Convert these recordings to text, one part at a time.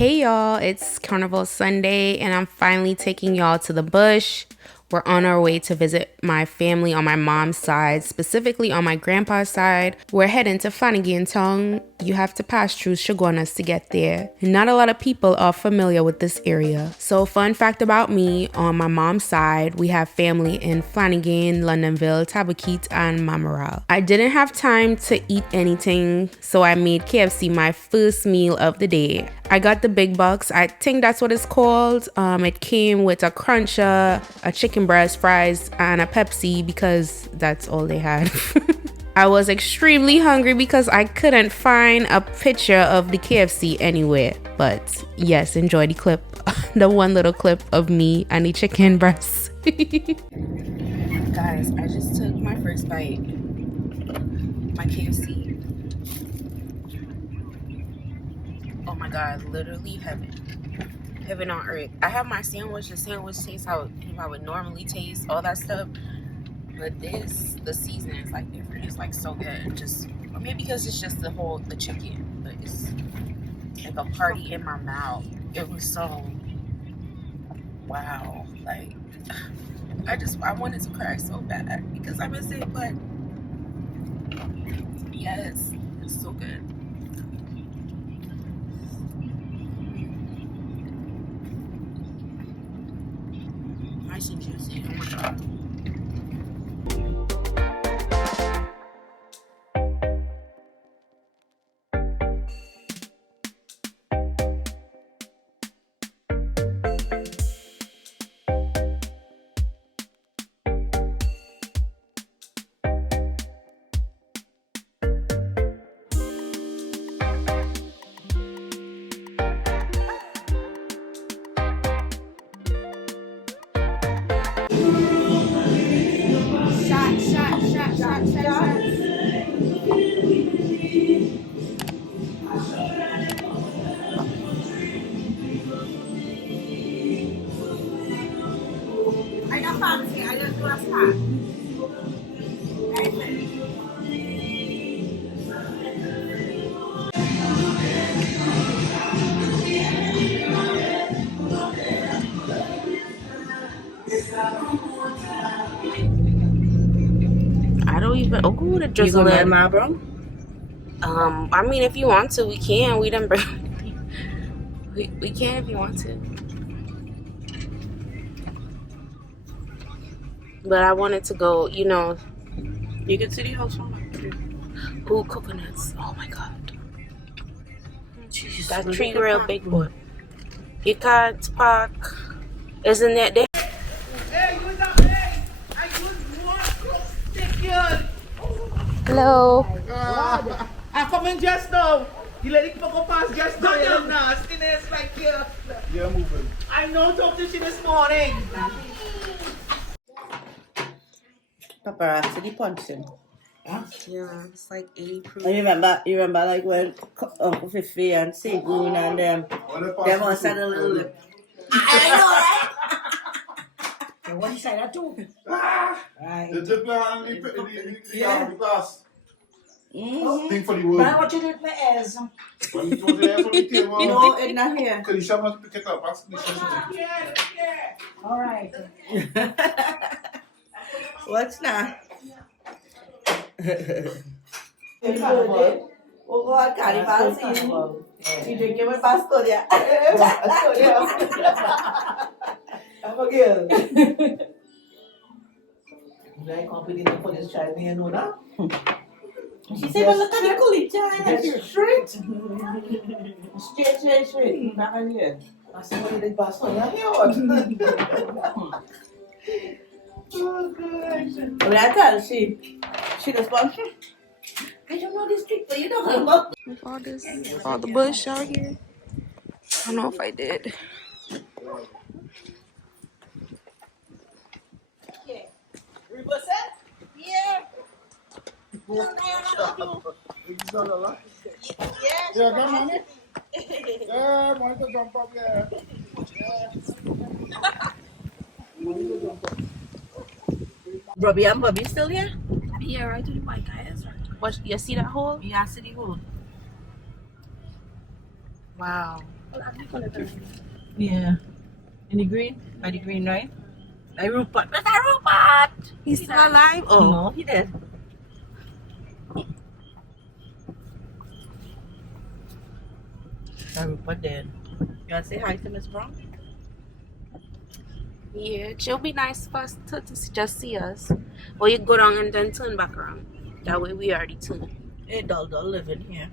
Hey y'all, it's Carnival Sunday and I'm finally taking y'all to the bush. We're on our way to visit my family on my mom's side, specifically on my grandpa's side. We're heading to Flanagin town. You have to pass through Shogunas to get there. Not a lot of people are familiar with this area. So fun fact about me, on my mom's side, we have family in Flanagin, Londonville, Tabaquite, and Mamaral. I didn't have time to eat anything, so I made KFC my first meal of the day. I got the big box. I think that's what it's called. It came with a cruncher, a chicken breast, fries, and a Pepsi because that's all they had. I was extremely hungry because I couldn't find a picture of the KFC anywhere. But yes, enjoy the clip. The one little clip of me and the chicken breast. Guys, I just took my first bite. My KFC. Oh my god, literally heaven. Heaven on earth. I have my sandwich. The sandwich tastes how it would normally taste, all that stuff. But this, the seasoning is like different. It's like so good. Just, or maybe because it's just the chicken. But it's like a party in my mouth. It was so, wow. Like, I wanted to cry so bad because I miss it. But yes, it's so good. Nice and juicy. Oh my god. Shot. I got fancy. I just do a shot. I don't even. Oh, the drizzle. You gonna bro? I mean, if you want to, we can. We done bring. We can if you want to. But I wanted to go. You know. You can see the house from up here. Ooh, coconuts. Oh my god. Jesus, that tree real big boy. You can't park. Isn't it there? Hello. I'm coming just now. You let it go past just now. You're nastiness like you. You're moving. I know talk to you this morning. Paparazzi the punching. Huh? Yeah, it's like 80 proof. And you remember like when Uncle Fifi and Segun and them must have a little lip. I know, right? So what you say that too? Right. The plan and the glass. Thing for the wood. But what you do with my ears? When you told the air from the table. No, it's not here. Kadisha must pick it up. Alright. What's now? Oh God, Carnival scene. You drinking with Pastoria. I'm a girl. Like competing for this child, you know that? She said, but look at the coolie child. Straight. Straight. Back on here. I said, what did they pass on? Yeah, oh, good. When I tell she just wants I don't know this trick, but you don't know. With all the bush out here. I don't know if I did. Yeah. Reverse it? Yeah. Yeah, come on it. Yeah, want to jump up, yeah. Robbie and Bobby still here? Yeah, right to the bike, guys. What, you see that hole? Yeah, I see the hole. Wow. Yeah. In the green? By the green, right? By Rupert. That's a Rupert! He's still alive? Oh. No, he dead. That Rupert dead. You want to say hi to Miss Brown? Yeah, she'll be nice for us to just see us. Or you go down and then turn back around. That way we already turned. Hey, Doll living here.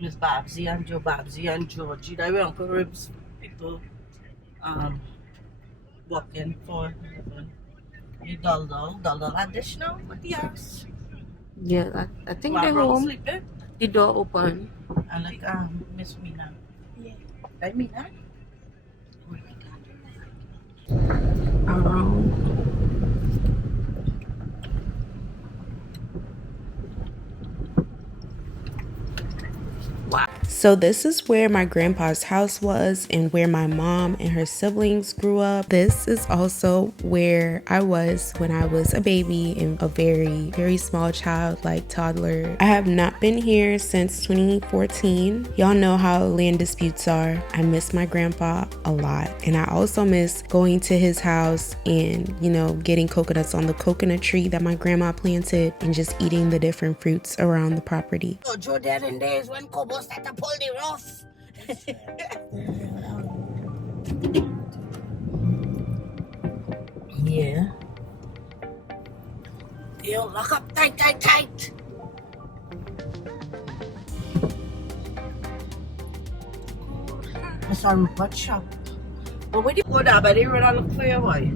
Miss Babsy and Joe Babsy and Georgie. That way Uncle Ribs people walking for hey, Doll had dish now with the ass. Yeah, I think My they're brother home. sleeping. The door open. And like Miss Mina. Yeah. Like Mina? Around. Wow. So this is where my grandpa's house was and where my mom and her siblings grew up. This is also where I was when I was a baby and a very, very small child, like toddler. I have not been here since 2014. Y'all know how land disputes are. I miss my grandpa a lot. And I also miss going to his house and, you know, getting coconuts on the coconut tree that my grandma planted and just eating the different fruits around the property. Oh, Joe dead in days when Kobo started to pull the roof. Yeah. Yo, lock up tight. That's a Rupert shop. But when you go there, but they run look for your boy.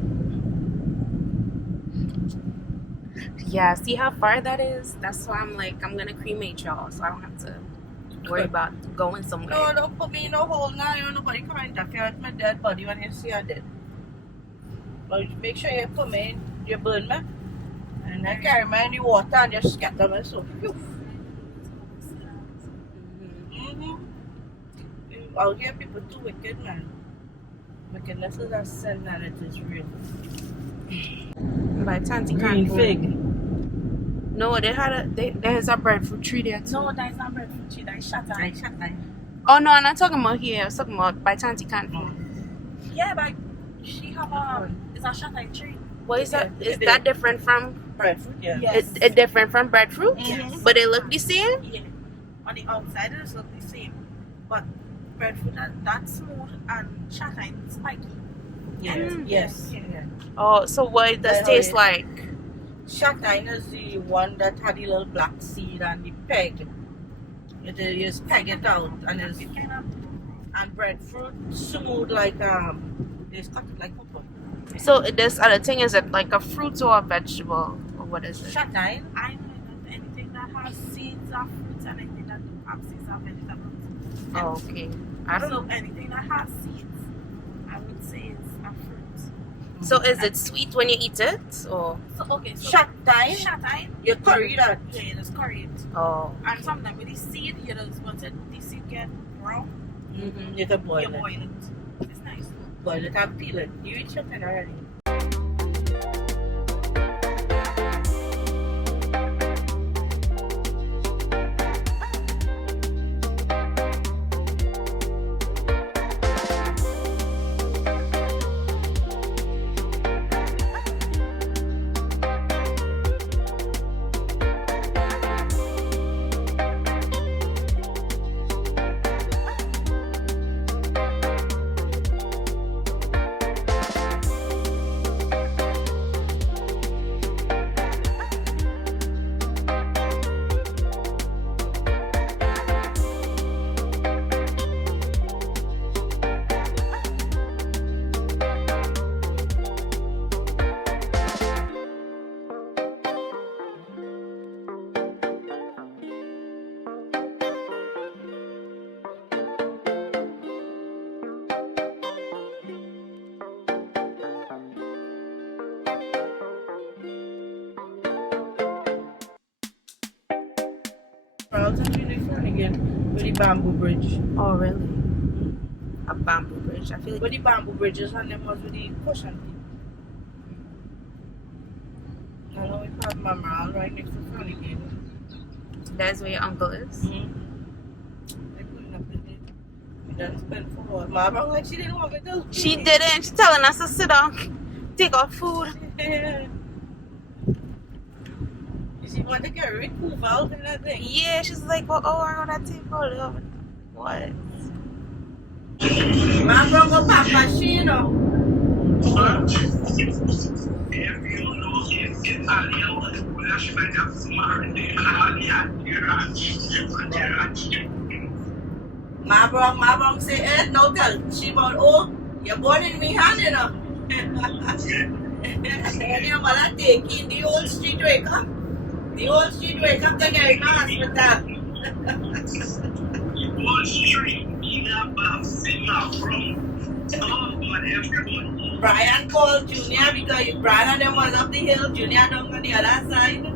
Yeah, see how far that is? That's why I'm like, I'm gonna cremate y'all so I don't have to worry about going somewhere. No, don't put me in no hole now. You know, nobody come and interfere with my dead body when you see her dead. But make sure you put me in, you burn me. And I carry me in the water and just scatter me so. Out here, people too wicked, man. Wickedness is a sin and it is real. By Tanti Green Carnival. fig. No, there's a breadfruit tree there too. No, that is not breadfruit tree. That is shatai. Oh no, I'm not talking about here. I was talking about by Tanti Carnival. Yeah, but she have it's a shatai tree. What is that? Yeah, Is that different from? Breadfruit, yeah. Yes. It different from breadfruit? Yes. But they look the same. Yeah. On the outside it does look the same, but breadfruit that's smooth and shatai spiky. Yes. Yeah. Oh, so what does Yeah, taste yeah. like? Shatai is the one that had the little black seed and the peg. You just peg it out and it's Kind of and breadfruit smooth like they just cut it like purple. So this other thing, is it like a fruit or a vegetable or what is it? Shatai. I know that anything that has seeds are fruits and anything that don't have seeds are vegetables. Oh, okay. I don't So know. anything that has seeds, I would say it's a fruit. So is it sweet when you eat it or? So okay, so Shatai. shatai, You curry that. yeah, you just curry it. Oh. And sometimes with the seed, you just want it, the seed get brown, Mm-hmm. You can boil you it. boil it. It's nice. Boil it and peel it. You eat shatai already. Out and really Flanagin with the bamboo bridge. Oh really? A bamboo bridge. I feel like But the bamboo bridges and them was with the cushion. I know we have Mamral right next to Flanagin. that's where your uncle is. They put in a Then spend for what? My brother like she didn't want me to. She didn't. She's telling us to sit down, take our food. She want to get rid of out and that thing. Yeah, she's like, well, oh, I got that table. What? My brother Papa, she you know. My brother say, eh, no tell. She about, oh, you're born in me hand, you know. And your mother take in the old street wake up. The old street wake up to get in the hospital. Old street, you got Brian called Junior because Brian and them was up the hill, Junior down on the other side.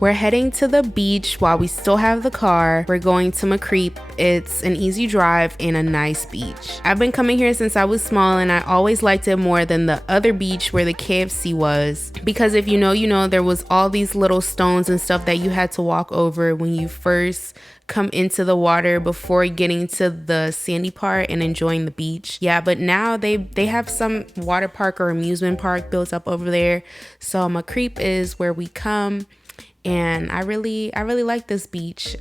We're heading to the beach while we still have the car. We're going to McCreep. It's an easy drive and a nice beach. I've been coming here since I was small and I always liked it more than the other beach where the KFC was. Because if you know, there was all these little stones and stuff that you had to walk over when you first come into the water before getting to the sandy part and enjoying the beach. Yeah, but now they have some water park or amusement park built up over there. So McCreep is where we come. And I really like this beach.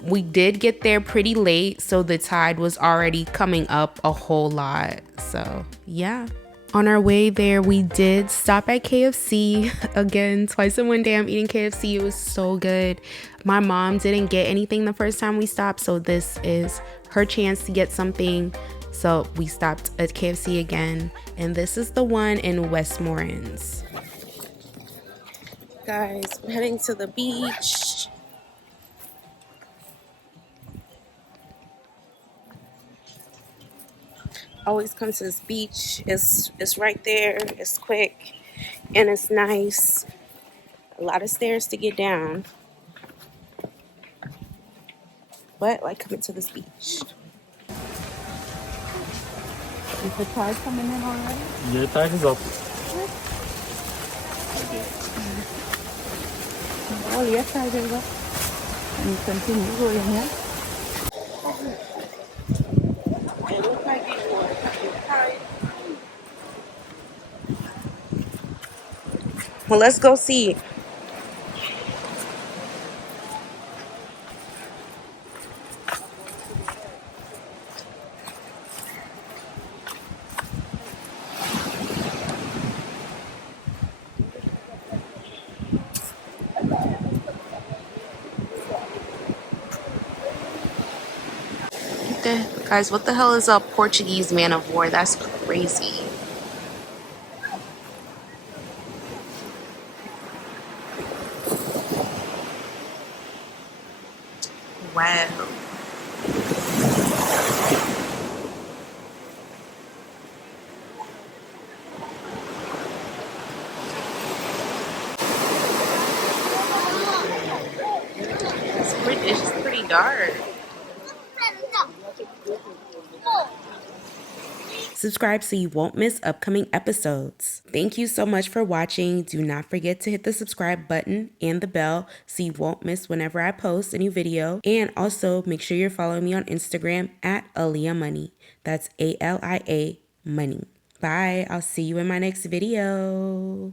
We did get there pretty late, so the tide was already coming up a whole lot. So yeah. On our way there, we did stop at KFC again, twice in one day. I'm eating KFC. It was so good. My mom didn't get anything the first time we stopped, so this is her chance to get something. So we stopped at KFC again, and this is the one in Westmoreland. Guys, we're heading to the beach. Always come to this beach. It's right there. It's quick and it's nice. A lot of stairs to get down, but like coming to this beach. Is the tide coming in already? Yeah, tide is up. Oh, yes, tide is up. And continue going here. It looks like it's more tide. Well, let's go see. Guys, what the hell is a Portuguese man of war? That's crazy. Wow. It's pretty dark. Subscribe so you won't miss upcoming episodes. Thank you so much for watching. Do not forget to hit the subscribe button and the bell so you won't miss whenever I post a new video. And also make sure you're following me on Instagram at Alia Money. That's ALIA Money. Bye. I'll see you in my next video.